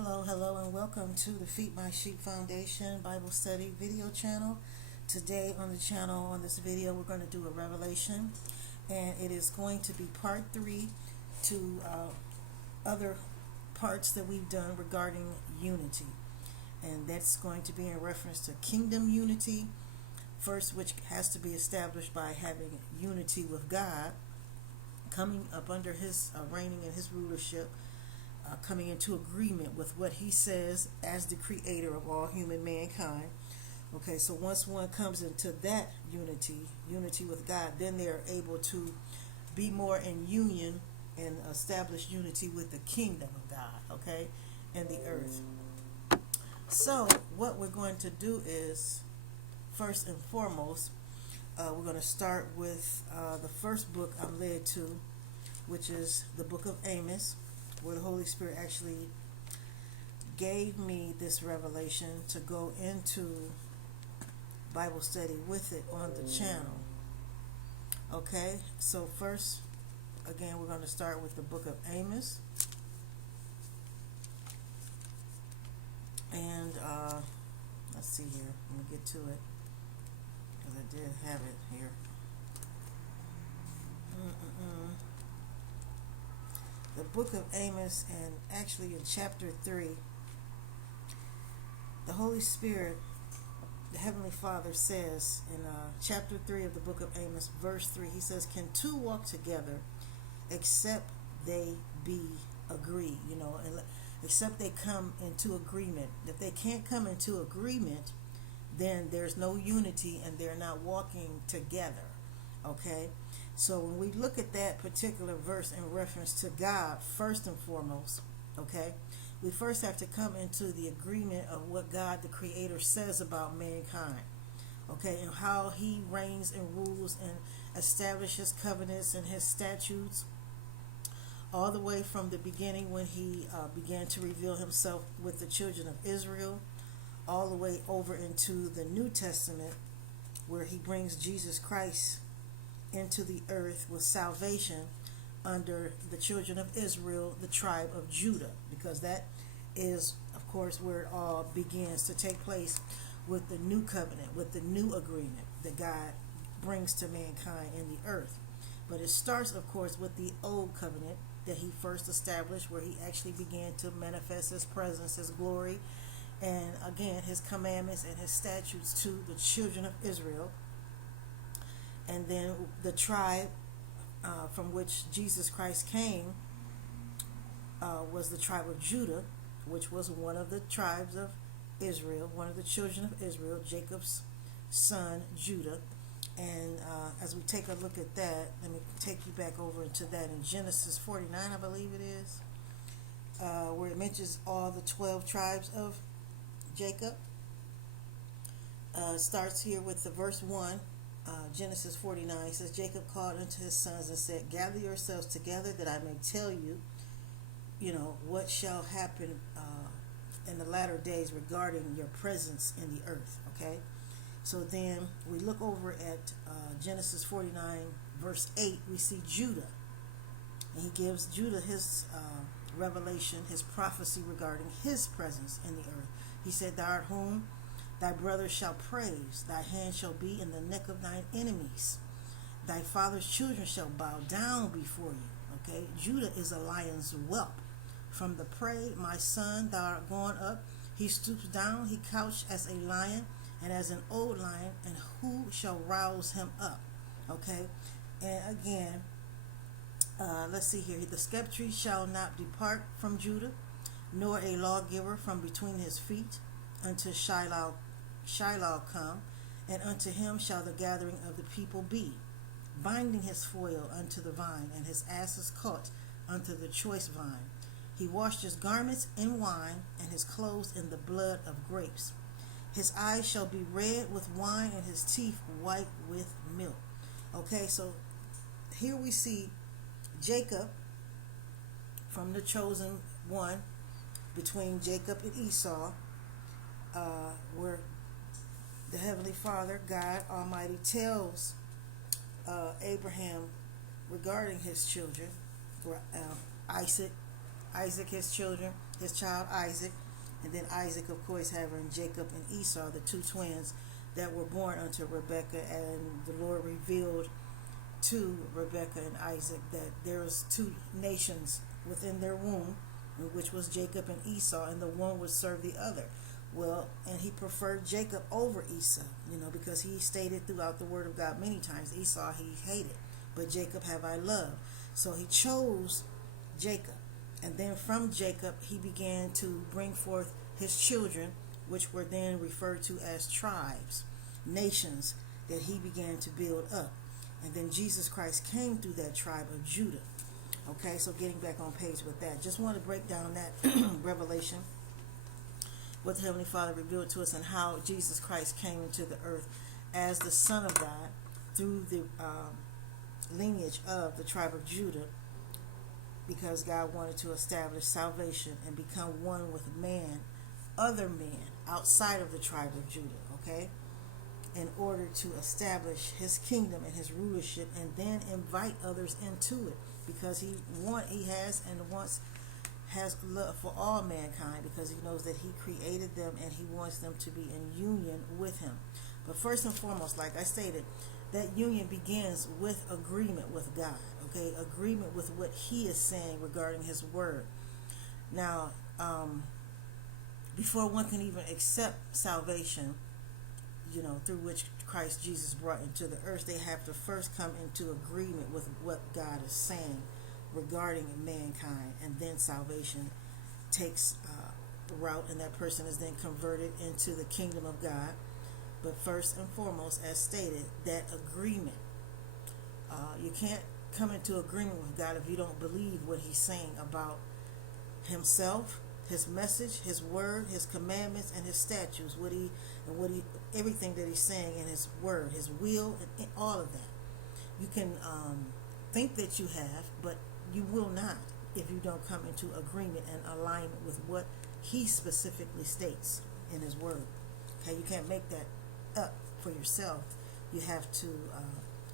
Hello, and welcome to the Feed My Sheep Foundation Bible Study video channel. Today on the channel, on this video, we're going to do a revelation, and it is going to be part 3 to other parts that we've done regarding unity. And that's going to be in reference to kingdom unity, first, which has to be established by having unity with God, coming up under his reigning and his rulership, coming into agreement with what he says as the creator of all human mankind. Okay, so once one comes into that unity with God, then they're able to be more in union and establish unity with the kingdom of God, okay, and the earth. So what we're going to do is, first and foremost, we're going to start with the first book I'm led to, which is the book of Amos, where the Holy Spirit actually gave me this revelation to go into Bible study with it on the channel. Okay, so first, again, we're going to start with the book of Amos. And let's see here. Let me get to it, because I did have it here. The book of Amos, and actually in chapter 3, the Holy Spirit, the Heavenly Father, says in chapter 3 of the book of Amos, verse 3, he says, "Can two walk together except they be agreed?" Except they come into agreement. If they can't come into agreement, then there's no unity and they're not walking together. Okay? So when we look at that particular verse in reference to God, first and foremost, okay, we first have to come into the agreement of what God, the Creator, says about mankind, okay, and how he reigns and rules and establishes covenants and his statutes, all the way from the beginning when he began to reveal himself with the children of Israel, all the way over into the New Testament, where he brings Jesus Christ into the earth with salvation under the children of Israel, the tribe of Judah, because that is, of course, where it all begins to take place with the new covenant, with the new agreement that God brings to mankind in the earth. But it starts, of course, with the old covenant that he first established, where he actually began to manifest his presence, his glory, and again his commandments and his statutes to the children of Israel. And then the tribe from which Jesus Christ came was the tribe of Judah, which was one of the tribes of Israel, one of the children of Israel, Jacob's son, Judah. And as we take a look at that, let me take you back over into that in Genesis 49, I believe it is, where it mentions all the 12 tribes of Jacob. Starts here with the verse 1. Genesis 49 says, "Jacob called unto his sons and said, Gather yourselves together, that I may tell you, what shall happen in the latter days regarding your presence in the earth." Okay, so then we look over at Genesis 49 verse 8. We see Judah, and he gives Judah his revelation, his prophecy regarding his presence in the earth. He said, "Thou art whom thy brother shall praise, thy hand shall be in the neck of thine enemies. Thy father's children shall bow down before you." Okay, Judah is a lion's whelp. From the prey, my son, thou art gone up. He stoops down, he couched as a lion, and as an old lion, and who shall rouse him up? Okay, and again, let's see here. "The scepter shall not depart from Judah, nor a lawgiver from between his feet, unto Shiloh come, and unto him shall the gathering of the people be, binding his foil unto the vine, and his asses caught unto the choice vine. He washed his garments in wine, and his clothes in the blood of grapes. His eyes shall be red with wine, and his teeth white with milk." Okay, so here we see Jacob, from the chosen one between Jacob and Esau, where the Heavenly Father, God Almighty, tells Abraham regarding his children, Isaac Isaac his children, his child Isaac, and then Isaac, of course, having Jacob and Esau, the two twins that were born unto Rebekah, and the Lord revealed to Rebekah and Isaac that there was two nations within their womb, which was Jacob and Esau, and the one would serve the other. Well, and he preferred Jacob over Esau, because he stated throughout the Word of God many times, Esau he hated, but Jacob have I loved. So he chose Jacob. And then from Jacob, he began to bring forth his children, which were then referred to as tribes, nations that he began to build up. And then Jesus Christ came through that tribe of Judah. Okay, so getting back on page with that, just want to break down that revelation, what the Heavenly Father revealed to us, and how Jesus Christ came into the earth as the Son of God through the lineage of the tribe of Judah, because God wanted to establish salvation and become one with man, other men outside of the tribe of Judah, okay, in order to establish his kingdom and his rulership, and then invite others into it, because he has and wants has love for all mankind, because he knows that he created them and he wants them to be in union with him. But first and foremost, like I stated, that union begins with agreement with God, okay, agreement with what he is saying regarding his word. Now, before one can even accept salvation, through which Christ Jesus brought into the earth, they have to first come into agreement with what God is saying regarding mankind, and then salvation takes route, and that person is then converted into the kingdom of God. But first and foremost, as stated, that agreement, you can't come into agreement with God if you don't believe what he's saying about himself, his message, his word, his commandments, and his statutes, everything that he's saying in his word, his will, and all of that. You can think that you have, but you will not if you don't come into agreement and alignment with what he specifically states in his word. Okay, you can't make that up for yourself. You have to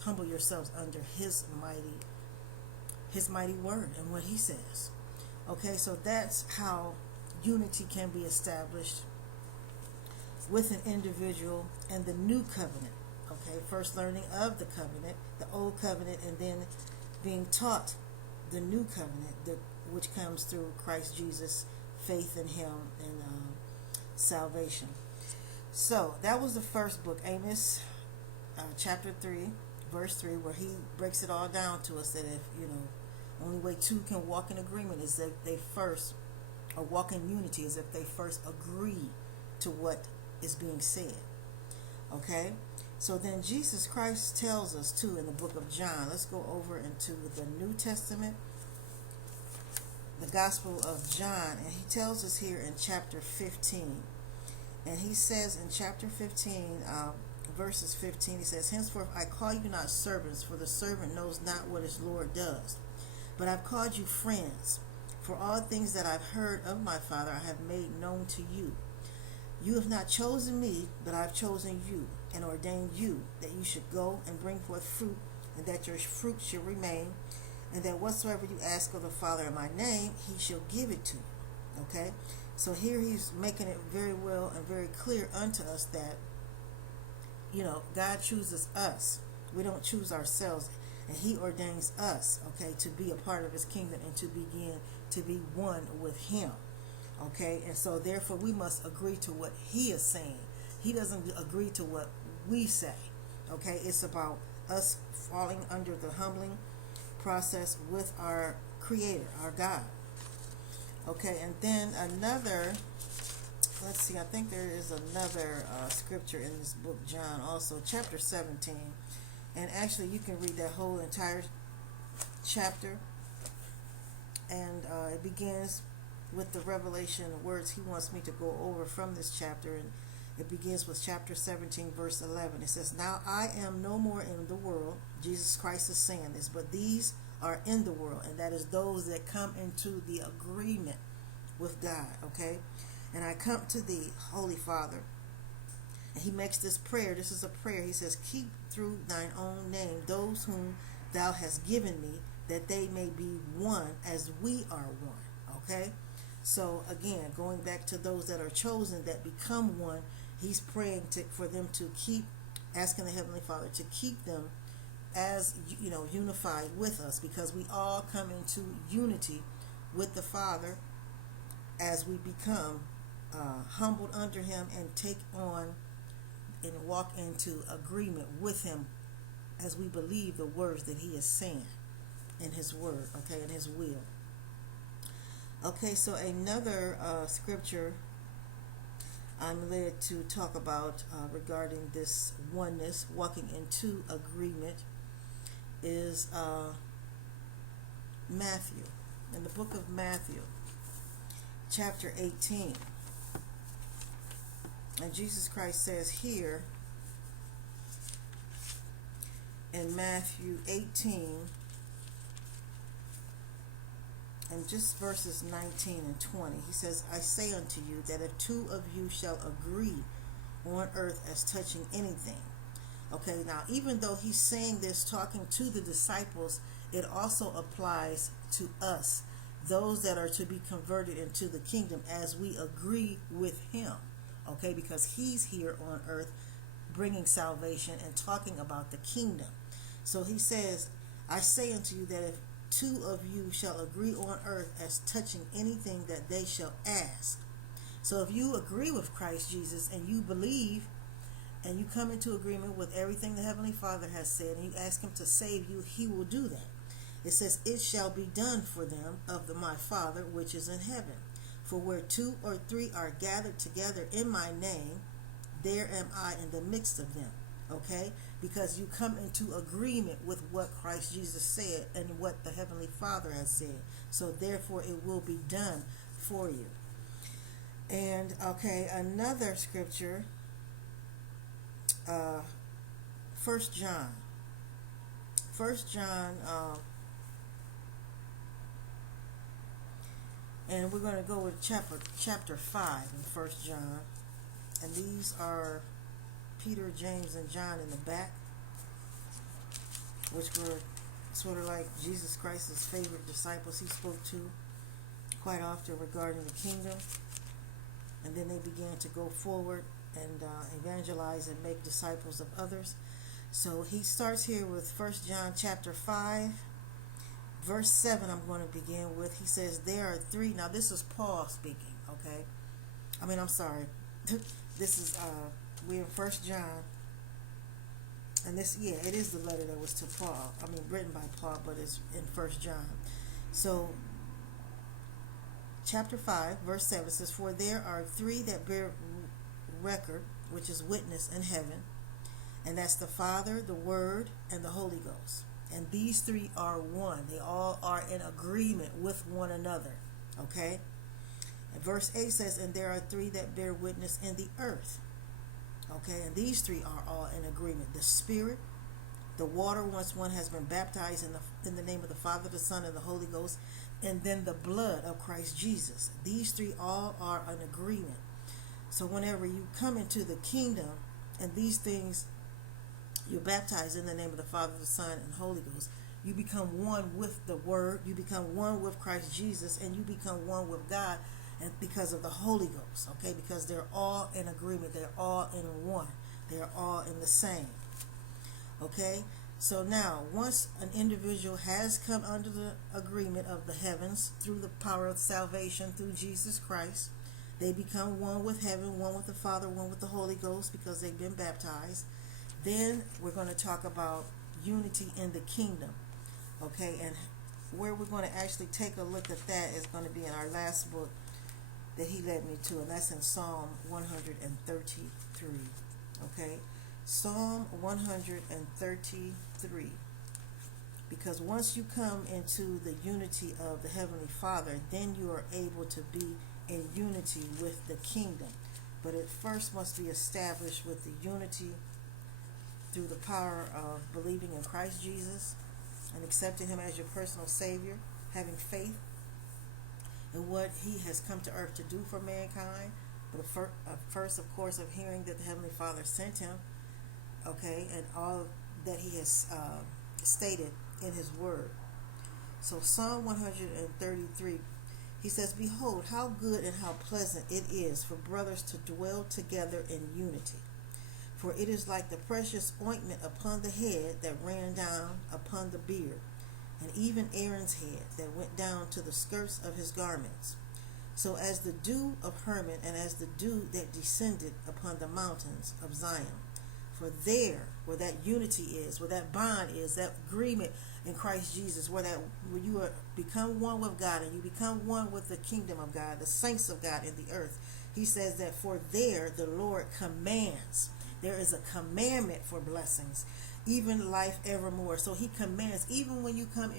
humble yourselves under his mighty word and what he says. Okay, so that's how unity can be established with an individual and the new covenant. Okay, first learning of the covenant, the old covenant, and then being taught the new covenant, which comes through Christ Jesus, faith in him, and salvation. So that was the first book, Amos chapter 3, verse 3, where he breaks it all down to us, that if, only way two can walk in agreement is that they first, or walk in unity, is if they first agree to what is being said. Okay? So then Jesus Christ tells us too in the book of John. Let's go over into the New Testament, the Gospel of John, and he tells us here in chapter 15. And he says in chapter 15, verses 15, he says, "Henceforth I call you not servants, for the servant knows not what his Lord does. But I've called you friends, for all things that I've heard of my Father I have made known to you. You have not chosen me, but I've chosen you, and ordained you, that you should go and bring forth fruit, and that your fruit should remain, and that whatsoever you ask of the Father in my name, he shall give it to you." Okay? So here he's making it very well and very clear unto us that, God chooses us. We don't choose ourselves. And he ordains us, okay, to be a part of his kingdom and to begin to be one with him. Okay? And so therefore we must agree to what he is saying. He doesn't agree to what we say. Okay? It's about us falling under the humbling process with our Creator, our God. Okay, and then another, let's see, I think there is another scripture in this book, John, also, chapter 17. And actually, you can read that whole entire chapter. And it begins with the revelation words he wants me to go over from this chapter. And it begins with chapter 17, verse 11. It says, "Now I am no more in the world." Jesus Christ is saying this. "But these are in the world," and that is those that come into the agreement with God. Okay? "And I come to thee, Holy Father." And he makes this prayer. This is a prayer. He says, "Keep through thine own name those whom thou hast given me, that they may be one as we are one." Okay? So again, going back to those that are chosen, that become one, he's praying for them to keep, asking the Heavenly Father to keep them as, unified with us, because we all come into unity with the Father as we become humbled under him and take on and walk into agreement with him as we believe the words that he is saying in his word, okay, in his will. Okay, so another scripture I'm led to talk about regarding this oneness, walking into agreement, is Matthew. In the book of Matthew, chapter 18. And Jesus Christ says here in Matthew 18, and just verses 19 and 20, he says, I say unto you that if two of you shall agree on earth as touching anything. Okay, now even though he's saying this, talking to the disciples, it also applies to us, those that are to be converted into the kingdom, as we agree with him. Okay, because he's here on earth bringing salvation and talking about the kingdom. So he says, I say unto you that if two of you shall agree on earth as touching anything that they shall ask. So if you agree with Christ Jesus and you believe and you come into agreement with everything the Heavenly Father has said and you ask him to save you, he will do that. It says, it shall be done for them of my Father which is in heaven. For where two or three are gathered together in my name, there am I in the midst of them. Okay? Because you come into agreement with what Christ Jesus said and what the Heavenly Father has said. So therefore it will be done for you. And okay, another scripture, 1 John. 1 John, and we're going to go with chapter 5 in 1 John. And these are Peter, James, and John in the back, which were sort of like Jesus Christ's favorite disciples he spoke to quite often regarding the kingdom. And then they began to go forward and evangelize and make disciples of others. So he starts here with 1 John chapter 5, verse 7 I'm going to begin with. He says, there are three. Now this is Paul speaking, okay? I'm sorry. This is, we're in 1 John. And this, it is the letter that was to Paul. Written by Paul, but it's in 1 John. So, chapter 5, verse 7 says, for there are three that bear record, which is witness in heaven. And that's the Father, the Word, and the Holy Ghost. And these three are one. They all are in agreement with one another. Okay? And verse 8 says, and there are three that bear witness in the earth. Okay? And these three are all in agreement. The Spirit, the water, once one has been baptized in the name of the Father, the Son, and the Holy Ghost, and then the blood of Christ Jesus. These three all are in agreement. So whenever you come into the kingdom and these things, you're baptized in the name of the Father, the Son, and Holy Ghost, you become one with the Word, you become one with Christ Jesus, and you become one with God, and because of the Holy Ghost, okay? Because they're all in agreement, they're all in one, they're all in the same, okay? So now, once an individual has come under the agreement of the heavens through the power of salvation through Jesus Christ, they become one with heaven, one with the Father, one with the Holy Ghost, because they've been baptized. Then we're going to talk about unity in the kingdom, okay? And where we're going to actually take a look at that is going to be in our last book that he led me to, and that's in Psalm 133, okay? Psalm 133. Because once you come into the unity of the Heavenly Father, then you are able to be in unity with the kingdom. But it first must be established with the unity through the power of believing in Christ Jesus and accepting him as your personal Savior, having faith in what he has come to earth to do for mankind. But first, of course, of hearing that the Heavenly Father sent him, okay, and all that he has stated in his word. So Psalm 133, He says, behold, how good and how pleasant it is for brothers to dwell together in unity. For it is like the precious ointment upon the head that ran down upon the beard, and even Aaron's head that went down to the skirts of his garments. So as the dew of Hermon, and as the dew that descended upon the mountains of Zion. For there, where that unity is, where that bond is, that agreement in Christ Jesus, where you are become one with God, and you become one with the kingdom of God, the saints of God in the earth. He says that for there the Lord commands. There is a commandment for blessings, even life evermore. So he commands, even when you come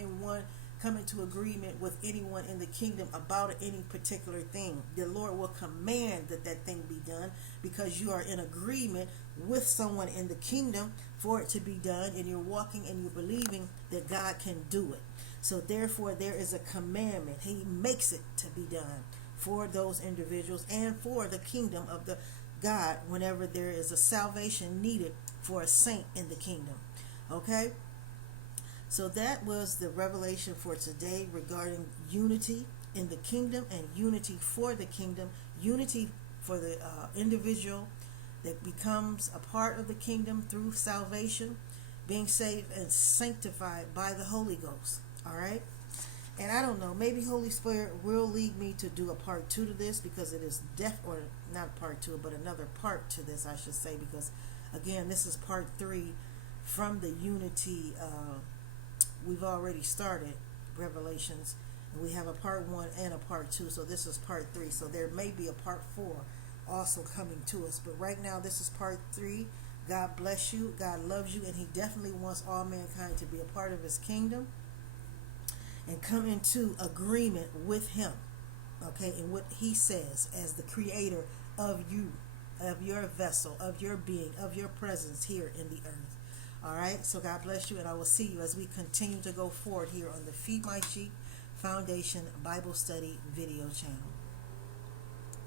into agreement with anyone in the kingdom about any particular thing, the Lord will command that thing be done, because you are in agreement with someone in the kingdom for it to be done, and you're walking and you're believing that God can do it. So therefore there is a commandment. He makes it to be done for those individuals and for the kingdom of the God whenever there is a salvation needed for a saint in the kingdom. Okay? So that was the revelation for today regarding unity in the kingdom and unity for the kingdom, unity for the individual that becomes a part of the kingdom through salvation, being saved and sanctified by the Holy Ghost. All right? And I don't know, maybe Holy Spirit will lead me to do a part 2 to this, because it is or not part 2, but another part to this, I should say, because again, this is part 3 from the unity. We've already started Revelations, and we have a part 1 and a part 2, so this is part 3. So there may be a part 4 also coming to us, but right now this is part 3. God bless you. God loves you, and he definitely wants all mankind to be a part of his kingdom and come into agreement with him, okay, and what he says as the creator of you, of your vessel, of your being, of your presence here in the earth. All right, so God bless you, and I will see you as we continue to go forward here on the Feed My Sheep Foundation Bible Study video channel.